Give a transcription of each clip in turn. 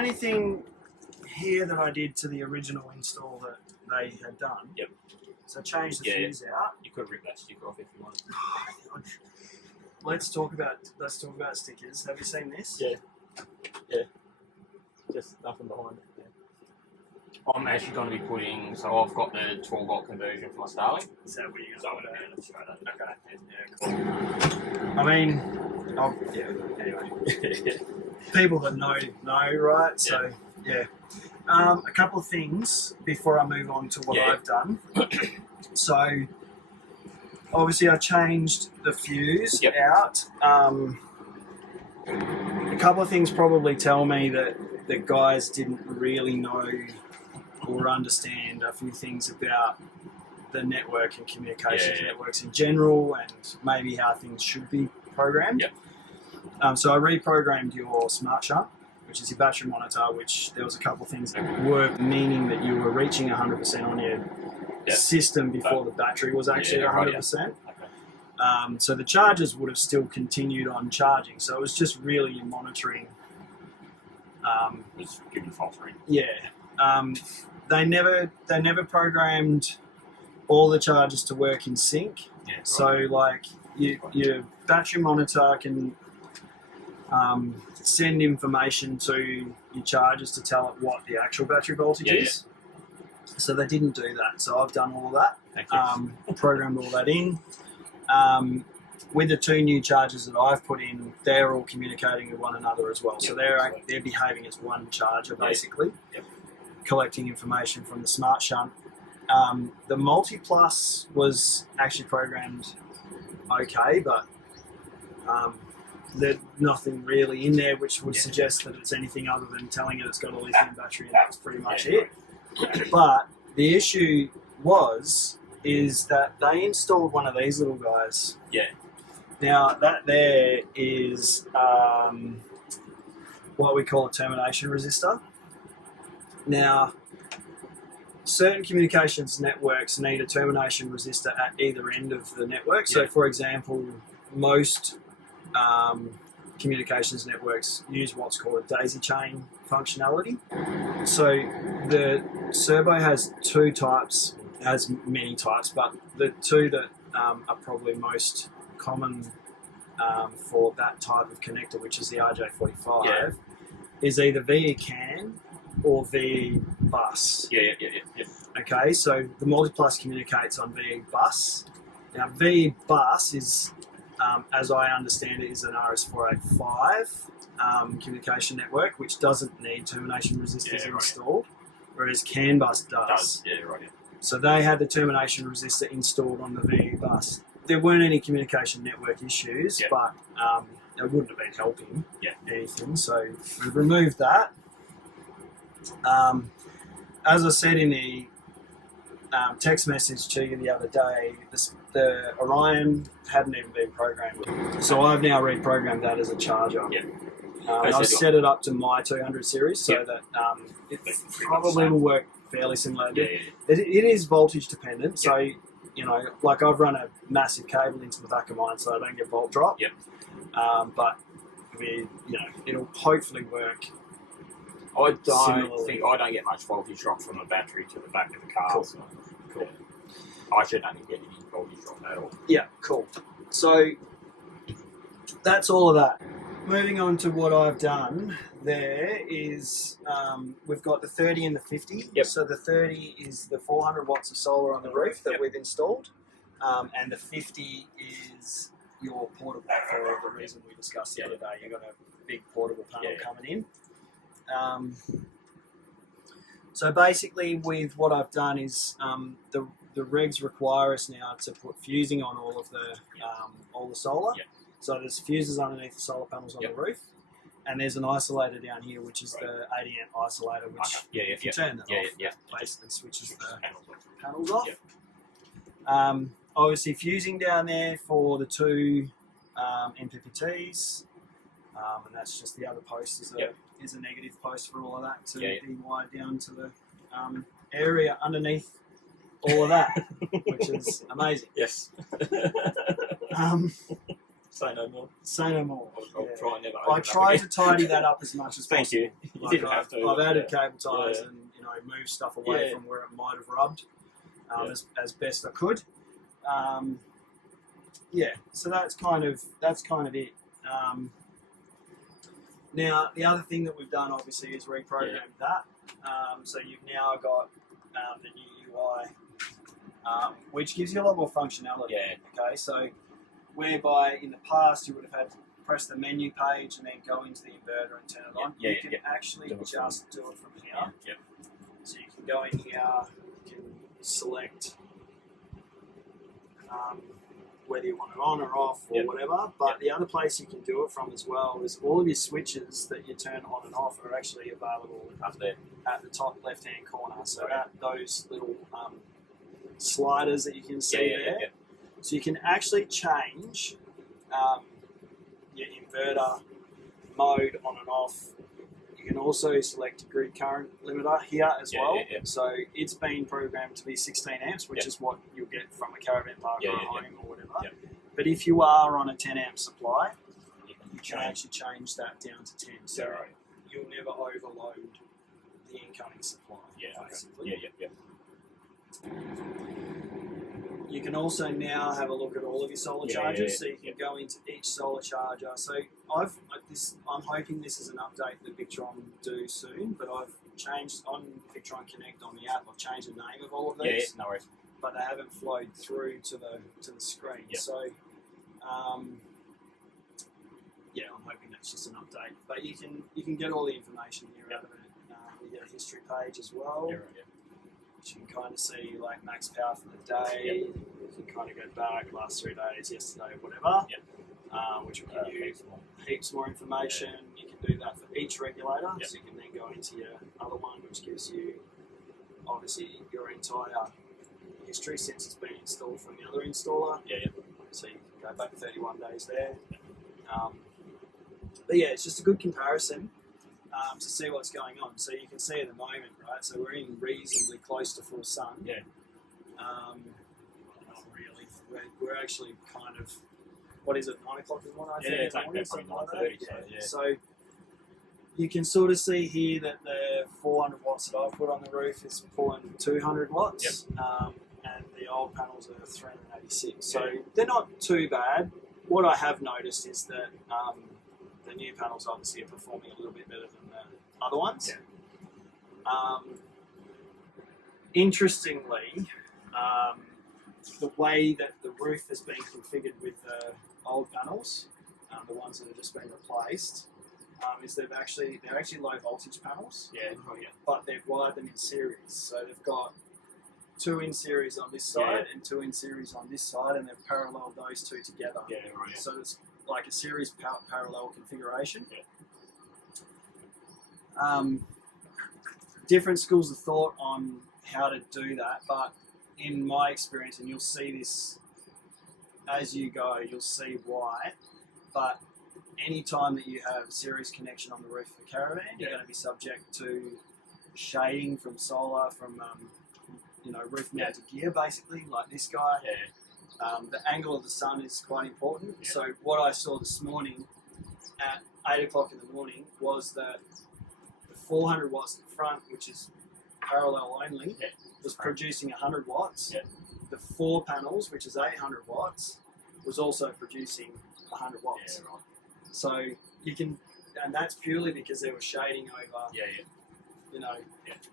only thing here that I did to the original install that they had done. Yep. So I changed the fuse out. You could rip that sticker off if you want. Let's talk about stickers. Have you seen this? Yeah. Just nothing behind it. Yeah. I'm actually going to be putting. So I've got the 12-volt conversion for my Starlink. Is that what you're going to straight up. Okay. Yeah, cool. I mean, anyway. People that know, right? So, yeah. A couple of things before I move on to what I've done. So, obviously I changed the fuse out. A couple of things probably tell me that the guys didn't really know or understand a few things about the network and communications networks in general, and maybe how things should be programmed. So I reprogrammed your smart shunt, which is your battery monitor, which there was a couple of things that were meaning that you were reaching 100% on your system before the battery was actually 100%. So the chargers would have still continued on charging. So it was just really your monitoring. Was giving false reading. They never programmed all the chargers to work in sync. So like your battery monitor can send information to your chargers to tell it what the actual battery voltage is. So they didn't do that. So I've done all of that. Programmed all that in. With the two new chargers that I've put in, they're all communicating with one another as well. So they're behaving as one charger basically, collecting information from the smart shunt. The multi-plus was actually programmed okay, but there's nothing really in there which would suggest that it's anything other than telling it it's got a lithium battery, and that's pretty much it. But the issue is that they installed one of these little guys. Now that there is what we call a termination resistor. Now, certain communications networks need a termination resistor at either end of the network. So, for example, most communications networks use what's called a daisy chain functionality. So the Servo has two types, has many types, but the two that are probably most common for that type of connector, which is the RJ45, is either VE CAN or VE bus. Okay, so the multiplus communicates on VE bus. Now VE bus is, as I understand it, is an RS485 communication network, which doesn't need termination resistors installed, whereas CAN bus does. So they had the termination resistor installed on the VE bus. There weren't any communication network issues, but it wouldn't have been helping anything. So we removed that. As I said in the text message to you the other day, the Orion hadn't even been programmed. So I've now reprogrammed that as a charger. I've set it up to my 200 series so that it probably will work fairly similar. It is voltage dependent, so you know, like I've run a massive cable into the back of mine so I don't get volt drop. But it'll hopefully work. I don't get much voltage drop from a battery to the back of the car. Cool. So, I shouldn't get any voltage drop at all. Yeah, cool. So that's all of that. Moving on to what I've done, there is we've got the 30 and the 50. So the 30 is the 400 watts of solar on the roof that we've installed, and the 50 is your portable, for the reason we discussed the other day. You've got a big portable panel coming in. So basically, with what I've done is the regs require us now to put fusing on all the solar. So there's fuses underneath the solar panels on the roof, and there's an isolator down here, which is the 80 amp isolator, which if you turn that off, basically switches the panels off. Obviously fusing down there for the two MPPTs, and that's just the other post is a negative post for all of that to be wired down to the area underneath all of that, which is amazing. Say no more. Say no more. I'll Yeah. try and never. I open up try again. to tidy that up as much as Thank possible. you. You Like didn't have to. I've added Yeah. cable ties Yeah. and moved stuff away Yeah. from where it might have rubbed Yeah. as best I could. Yeah, so that's kind of it. Now the other thing that we've done obviously is reprogrammed that. So you've now got the new UI, which gives you a lot more functionality. Yeah. Okay, so whereby in the past you would have had to press the menu page and then go into the inverter and turn it on. Yeah, You can actually Do it just do it from here. Yep. So you can go in here, you can select whether you want it on or off or Yep. whatever. But Yep. the other place you can do it from as well is all of your switches that you turn on and off are actually available Up there. at the top left-hand corner. So Right. those little sliders that you can see there. Yeah. So you can actually change your inverter mode on and off. You can also select grid current limiter here as Yeah, well. yeah, yeah. So it's been programmed to be 16 amps, which Yeah. is what you'll get from a caravan park Yeah, or a yeah, home or whatever. Yeah. But if you are on a 10 amp supply, You can you can change. actually change that down to 10. So Yeah, right. you'll never overload the incoming supply, Yeah. Okay. basically. Yeah. You can also now have a look at all of your solar Yeah, chargers, yeah, so you can go into each solar charger. So I'm hoping this is an update that Victron do soon, but I've changed on Victron Connect on the app. I've changed the name of all of Yeah. these, No worries. but they haven't flowed through to the screen. Yeah. So yeah, I'm hoping that's just an update. But you can get all the information here Yeah. out of it. You get a history page as well. Yeah. Right. Yeah. You can kind of see like max power for the day. Yep. You can kind of go back last 3 days, yesterday, whatever. Yep. Which will give you Flexible. heaps more information. You can do that for each regulator, Yep. so you can then go into your other one, which gives you obviously your entire history since it's been installed from the other installer. Yeah. So you can go back 31 days there. But yeah, it's just a good comparison. To see what's going on. So you can see at the moment, right? So we're in reasonably close to full sun. Yeah. Not really. We're actually kind of, what is it, 9 o'clock in the morning? I think, Yeah, in it's the like morning, probably something like 9:30, that. so, yeah. So you can sort of see here that the 400 watts that I've put on the roof is pulling 200 watts. And the old panels are 386. So Yeah. they're not too bad. What I have noticed is that the new panels obviously are performing a little bit better than the other ones. Yeah. Interestingly, the way that the roof has been configured with the old panels, the ones that have just been replaced, is they're actually low voltage panels, Yeah. but they've wired them in series. So they've got 2 in series on this side and 2 in series on this side, and they've paralleled those 2 together. Yeah. Right. So it's like a series parallel configuration. Different schools of thought on how to do that, but in my experience, and you'll see this as you go, you'll see why. But any time that you have series connection on the roof of a caravan, you're going to be subject to shading from solar, from roof mounted gear, basically, like this guy. Yeah. The angle of the sun is quite important. Yeah. So what I saw this morning at 8 o'clock in the morning was that the 400 watts in front, which is parallel only, was producing 100 watts. Yeah. The 4 panels, which is 800 watts, was also producing 100 watts. Yeah. Right. So you can, and that's purely because there was shading over, Yeah.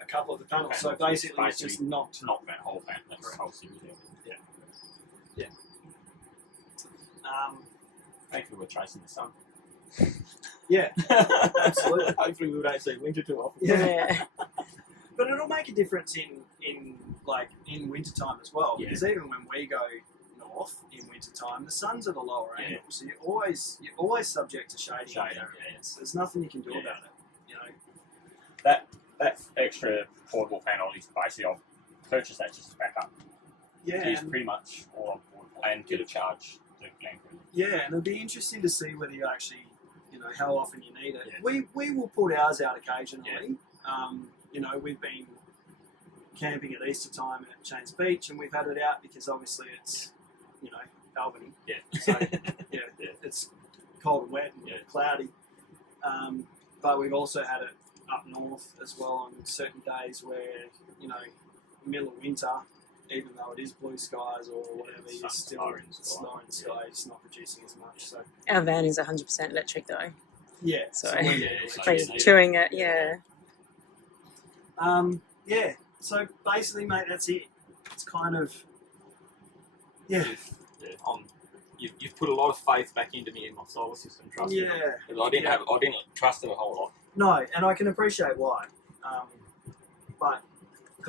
a couple of the panels. So Panels. basically, it's just knocked. Not that whole pan. That's the whole series. Yeah. Thankfully, we're chasing the sun. Yeah, absolutely. Hopefully, we don't see winter too often. Yeah. But it'll make a difference in winter time as well. Yeah. Because even when we go north in winter time, the sun's at a lower Yeah. angle, so you're always subject to shading. Shading, there. yeah. There's nothing you can do Yeah. about it. That extra portable panel is basically I've purchased that just to back up. Yeah, It's and, pretty much all on board and get a charge to land. yeah, and it'll be interesting to see whether you actually, how often you need it. Yeah. We will put ours out occasionally. We've been camping at Easter time at Chains Beach, and we've had it out because obviously it's, Albany. Yeah. So yeah, it's cold and wet and Yeah. cloudy. But we've also had it up north as well on certain days where, you know, middle of winter, even though it is blue skies or whatever, you're still slow in the sky, it's not producing as much. So Our van is 100% electric though. yeah, So we're like chewing it, yeah. Yeah. So basically, mate, that's it. It's kind of yeah. You've put a lot of faith back into me in my solar system. Trust me. Yeah. 'Cause I didn't trust it a whole lot. No, and I can appreciate why. But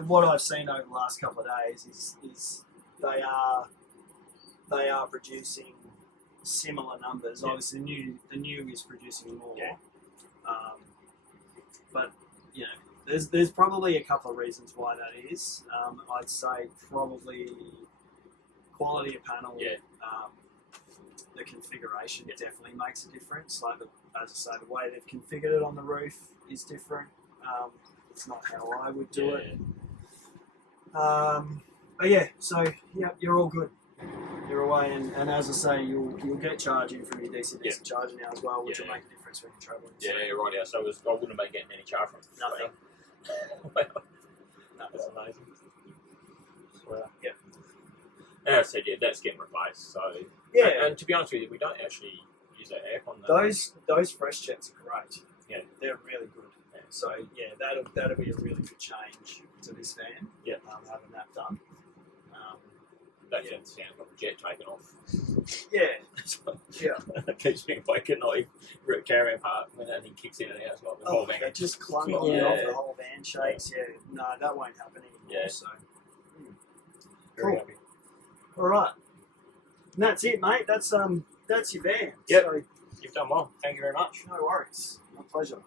what I've seen over the last couple of days is they are producing similar numbers. Yeah. Obviously, the new is producing more. Yeah. But you know, there's probably a couple of reasons why that is. I'd say probably quality of panel. Yeah. The configuration definitely makes a difference. Like as I say, the way they've configured it on the roof is different. It's not how I would do it. But yeah, so yeah, you're all good. You're away, and as I say, you'll get charging from your DC charger now as well, which will make a difference when you're travelling. Yeah, right. Yeah, so I wouldn't have been getting any charge from it. Nothing. That's amazing. Well, yeah. And as I said, that's getting replaced. So yeah, and to be honest with you, we don't actually use that aircon. Those fresh jets are great. Yeah, they're really good. Yeah. So yeah, that'll be a really good change to this van. Yeah, having that done. That sounds like a jet taking off. Yeah, yeah. It keeps me awake at night. Rip caravan park when that thing kicks in and out as well. The whole van. That just clung on you off, the whole van shakes. Yeah, no, that won't happen anymore. Yeah. So Very cool. happy. All right, and that's it, mate. That's your van. Yep. So, You've done well. Thank you very much. no worries. My pleasure.